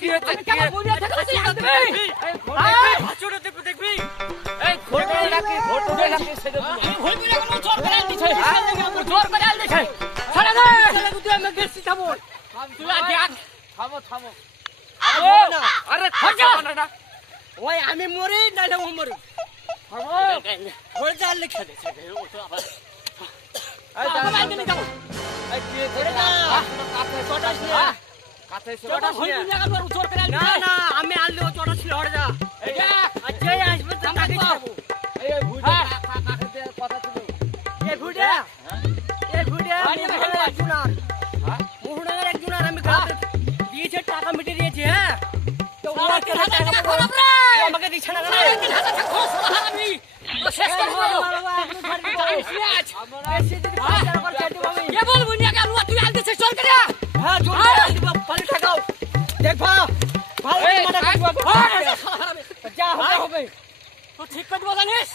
কি হচ্ছে কি বুঝিয়ে থাকছিস দেখবি এই ভাচুরে দেখবি এই ঘোড়া রাখি ঘোড়া রাখি সেটা আমি ভুল করে কোনো জোর করে আল দিছে জোর করে আল দিছে ছাড়া দে তুই আমি গেছি থামো তুই দেখ থামো আরে থামো না ওই আমি মরি নালে ও মরি থামো ঘোড়া জাল লিখে দে ও তো আবার এই দাঁড়া নিয়ে যাও এই কি ধরে যা কাছে ছোটা ছিল কাছে ছোটা হই না আর জোর করে না না আমি আল দেব ছোটা ছিল হড় যা এই আচ্ছা আসবে তো তাকে খাবো এই ভুড়া কাছে দে কথা ছিল এই ভুড়া একজনার হ্যাঁ মোহনার একজনার আমি গাতে দিয়েছে টাকা মিটে দিয়েছে হ্যাঁ তো ওরা কে টাকা খরাব রে আমাকে দিছ না রে আমি শেষ করব ये बोल बुनिया का रुआ तू आल से चल के हां जोर से पानी ठकाओ देख भाई माना जा हो गए तो ठीक कर दो जानिस